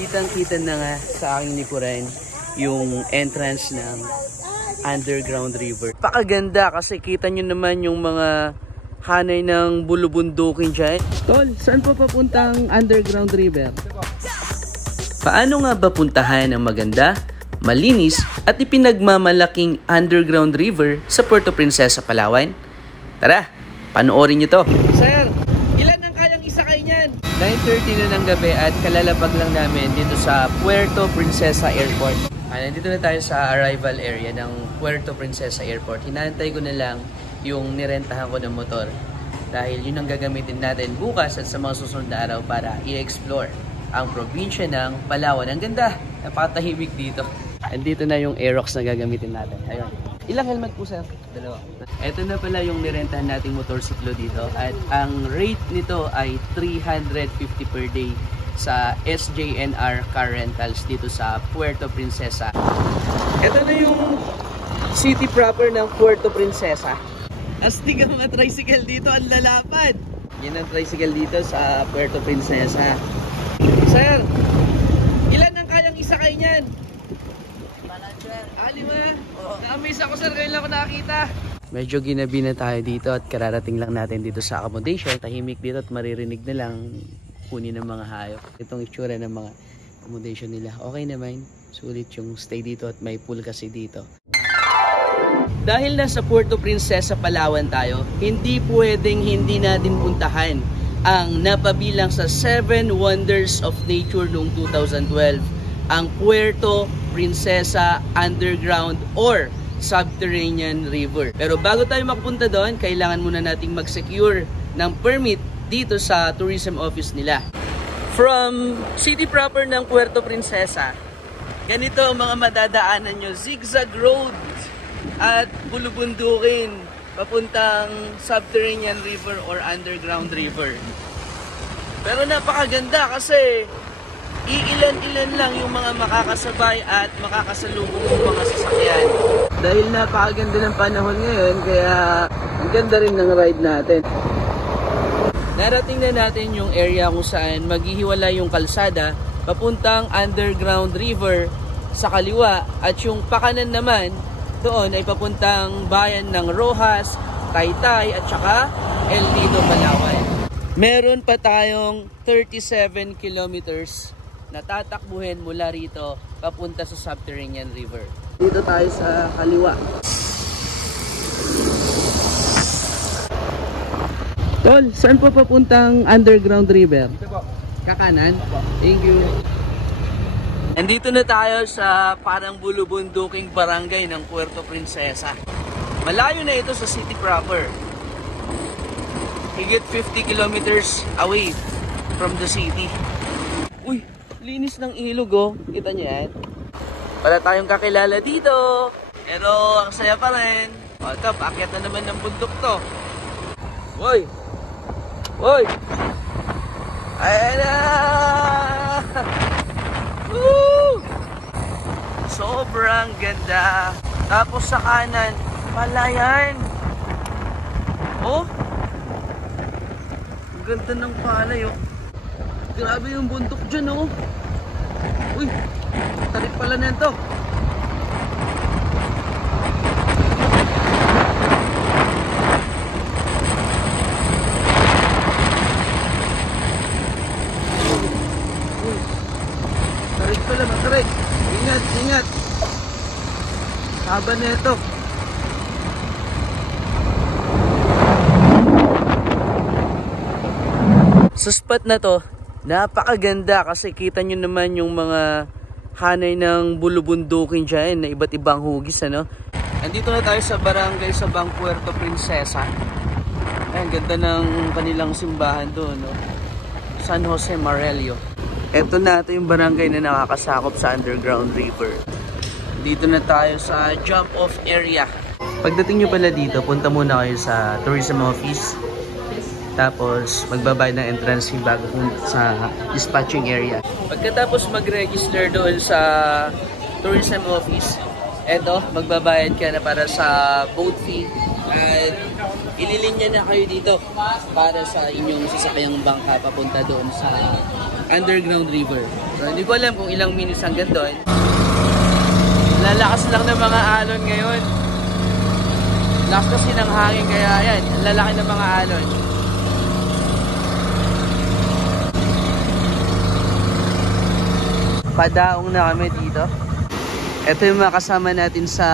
Kitang-kita na nga sa aking likuran yung entrance ng underground river. Pakaganda kasi kita nyo naman yung mga hanay ng bulubundukin dyan. Tol, saan pa papuntang underground river? Paano nga ba puntahan ang maganda, malinis at ipinagmamalaking underground river sa Puerto Princesa, Palawan? Tara, panoorin nyo to. Sir, ilan ang kayang isakay niyan? 9:30 na ng gabi at kalalapag lang namin dito sa Puerto Princesa Airport. Nandito na tayo sa arrival area ng Puerto Princesa Airport. Hinahantay ko na lang yung nirentahan ko ng motor dahil yun ang gagamitin natin bukas at sa mga susunod na araw para i-explore ang probinsya ng Palawan. Ang ganda, napakatahimik dito. Andito na yung Aerox na gagamitin natin. Ayun. Ilang helmet po, sir? 2. Ito na pala yung nirentahan nating motorsiklo dito at ang rate nito ay 350 per day sa SJNR Car Rentals dito sa Puerto Princesa. Ito na yung city proper ng Puerto Princesa. Astig ang mga tricycle dito, ang lalapad. Yan ang tricycle dito sa Puerto Princesa. Sir, ilan ang kayang isakay niyan? 5. 5? Na-amaze ako, sir. Ngayon lang ako nakakita. Medyo ginabi na tayo dito at kararating lang natin dito sa accommodation. Tahimik dito at maririnig na lang kunin ng mga hayop. Itong itsura ng mga accommodation nila. Okay naman. Sulit yung stay dito at may pool kasi dito. Dahil nasa Puerto Princesa, Palawan tayo, hindi pwedeng hindi natin puntahan ang napabilang sa 7 Wonders of Nature noong 2012, ang Puerto Princesa Underground or Subterranean River. Pero bago tayo makapunta doon, kailangan muna nating mag-secure ng permit dito sa tourism office nila. From city proper ng Puerto Princesa, ganito ang mga madadaanan nyo, zigzag road at bulubundukin papuntang subterranean river or underground river. Pero napakaganda kasi iilan-ilan lang yung mga makakasabay at makakasalubong ng mga sasakyan. Dahil napakaganda ng panahon ngayon, kaya ang ganda rin ng ride natin. Narating na natin yung area kung saan maghihiwala yung kalsada papuntang underground river sa kaliwa at yung pakanan naman doon ay papuntang bayan ng Rojas, Taytay at saka El Nido, Palawan. Meron pa tayong 37 kilometers na tatakbuhin mula rito papunta sa Subterranean River. Dito tayo sa kaliwa. Tol, saan po papuntang underground river? Kakanan? Thank you. Andito na tayo sa parang bulubunduking barangay ng Puerto Princesa. Malayo na ito sa city proper. Higit 50 kilometers away from the city. Uy, linis ng ilog oh. Kita niyo yan? Wala tayong kakilala dito. Pero ang saya pa rin. O ito, paakyat na naman ng bundok to. Uy! Uy! Ayan na! Woo! Sobrang ganda. Tapos sa kanan, palayan. Oh! Ang ganda ng palay oh. Grabe yung bundok dyan oh. Uy! Tarik pala nito. Matarik. Ingat, ingat. Haba na ito. Sa spot na to, napakaganda kasi kita nyo naman yung mga hanay ng bulubundukin dyan na iba't ibang hugis, ano? Andito na tayo sa barangay Sabang, Puerto Princesa. Ay, ang ganda ng kanilang simbahan doon, no? San Jose Marelio. Ito na, ito yung barangay na nakakasakop sa underground river. Dito na tayo sa jump off area. Pagdating nyo pala dito, punta muna kayo sa tourism office. Tapos magbabayad ng entrance fee bago sa dispatching area. Pagkatapos mag-register doon sa tourism office, eto, magbabayad ka na para sa boat fee. At ililinya na kayo dito para sa inyong sasakyang bangka papunta doon sa underground river. So, hindi ko alam kung ilang minutes hanggang doon. Lalakas lang ng mga alon ngayon. Lakas kasi ng hangin kaya yan. Lalaki ng mga alon. Padaong na kami dito. Ito yung mga kasama natin sa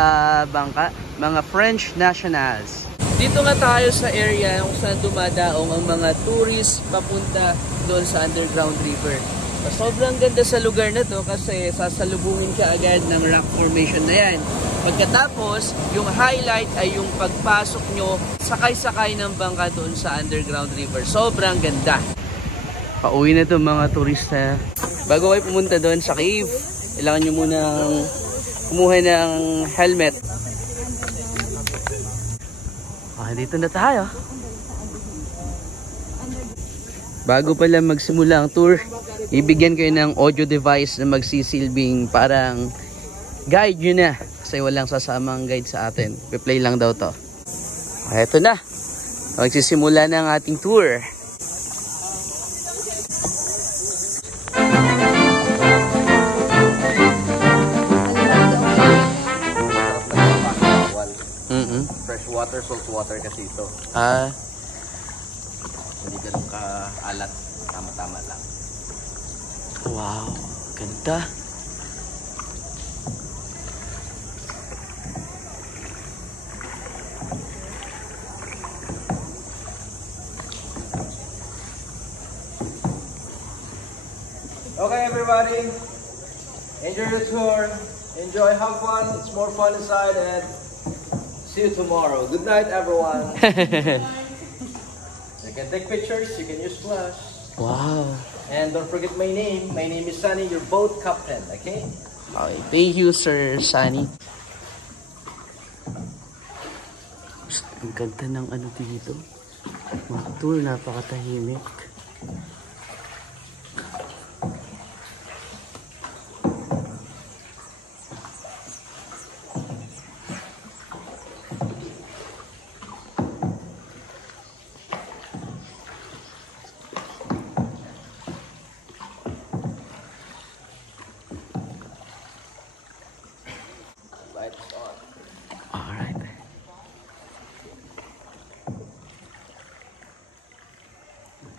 bangka. Mga French nationals. Dito nga tayo sa area kung saan dumadaong ang mga tourists papunta doon sa underground river. Sobrang ganda sa lugar na to kasi sasalubungin ka agad ng rock formation na yan. Pagkatapos, yung highlight ay yung pagpasok nyo, sakay-sakay ng bangka doon sa underground river. Sobrang ganda. Pauwi na to mga turista. Bago kayo pumunta doon sa cave, kailangan nyo munang kumuha ng helmet. Dito na tayo. Bago pala magsimula ang tour, ibigyan kayo ng audio device na magsisilbing parang guide nyo na. Kasi walang sasamang guide sa atin. Replay lang daw to. Eto na. Magsisimula na ang ating tour. Fresh water, salt water kasi ito. Hindi ganun ka-alat. Tama-tama lang. Wow, ganda. Okay everybody, enjoy the tour. Enjoy, have fun. It's more fun inside and see you tomorrow. Good night, everyone. You can take pictures. You can use flash. Wow. And don't forget my name. My name is Sunny, your boat captain. Okay? Okay. Thank you, Sir Sunny. Ang ganda ng ano dito. Mga tour, napakatahimik. Alright.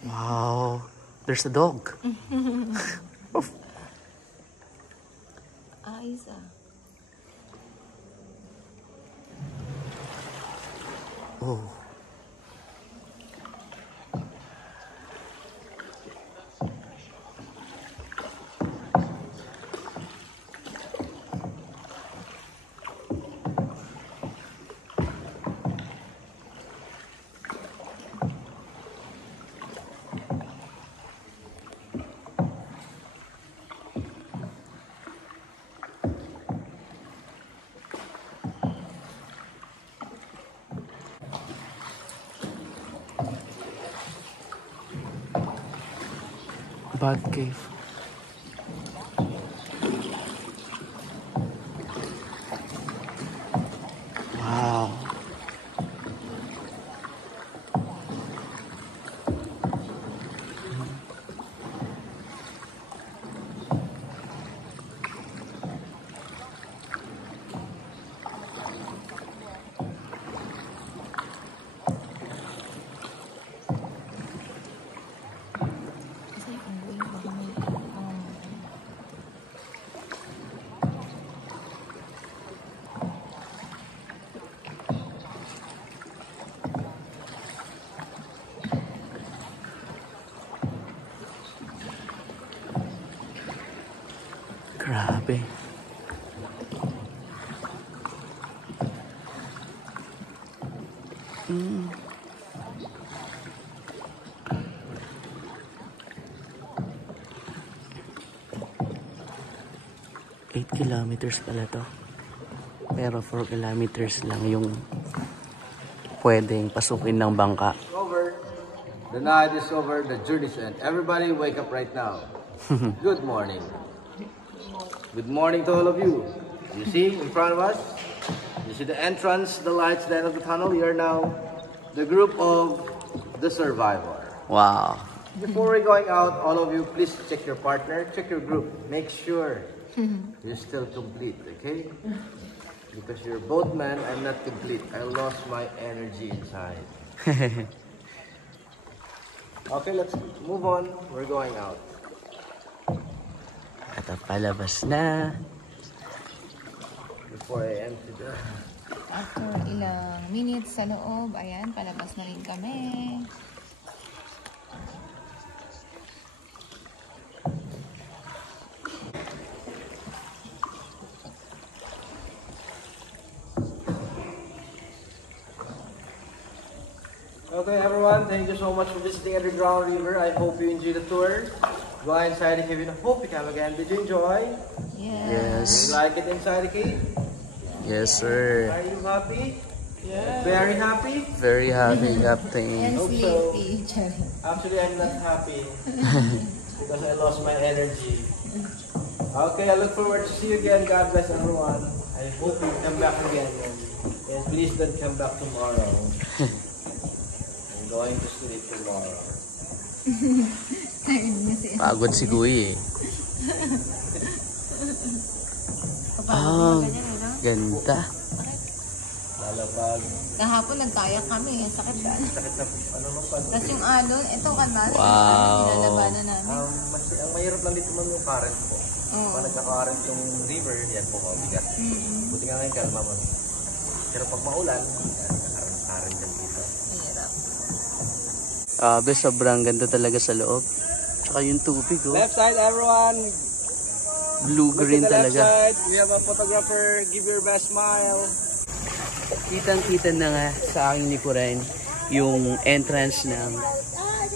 Wow. There's a dog. Isa. Oh. Bat cave. Wow. 8 kilometers pala to. Pero 4 kilometers lang yung pwedeng pasukin ng bangka. Over. The night is over. The journey's end. Everybody wake up right now. Good morning. Good morning to all of you. You see in front of us? You see the entrance, the lights, the end of the tunnel? You're now the group of the survivor. Wow. Before we're going out, all of you, please check your partner, check your group. Make sure you're still complete, okay? Because you're both men, I'm not complete. I lost my energy inside. Okay, let's move on. We're going out. At palabas na. Before I empty the... After ilang minutes sa loob, ayan, palabas na rin kami. Okay, everyone, thank you so much for visiting Underground River. I hope you enjoyed the tour. Go inside the cave and I hope you come again. Did you enjoy? Yeah. Did you like it inside the cave? Yes, sir. Are you happy? Yeah. Very happy? Very happy, Captain. And Hope so. sleepy. Actually, I'm not happy because I lost my energy. Okay, I look forward to see you again. God bless everyone. I hope you come back again. And please don't come back tomorrow. I'm going to sleep tomorrow. Tired na siya. Pagod si Kuya eh. Ah, ganda. Lalapag. Kahapon nagkayak kami. Ang sakit ba? Sakit na ano mo pa. Tapos yung alon, ito kanal. Wow. Nilalabanan namin. Ang mahirap lang dito man yung current po. Oo. Pag nagka-current yung river, yan po mabigat. Buti nga ngayon kalma mo. Pero pag maulan, nagka-current yan dito. Mahirap. Sobrang ganda talaga sa loob. Tsaka yung tubig, oh. Left side, everyone. Blue-green Look at the left talaga. side. We have a photographer. Give your best smile. Kitang-kita na nga sa aking likuran yung entrance ng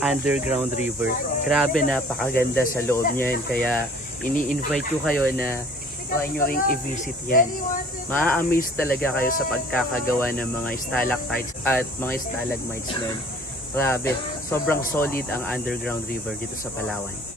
Underground River. Grabe, napakaganda sa loob niyan. Kaya ini-invite ko kayo na try nyo ring i-visit yan. Ma-amaze talaga kayo sa pagkakagawa ng mga stalactites at mga stalagmites nun. Grabe, sobrang solid ang Underground River dito sa Palawan.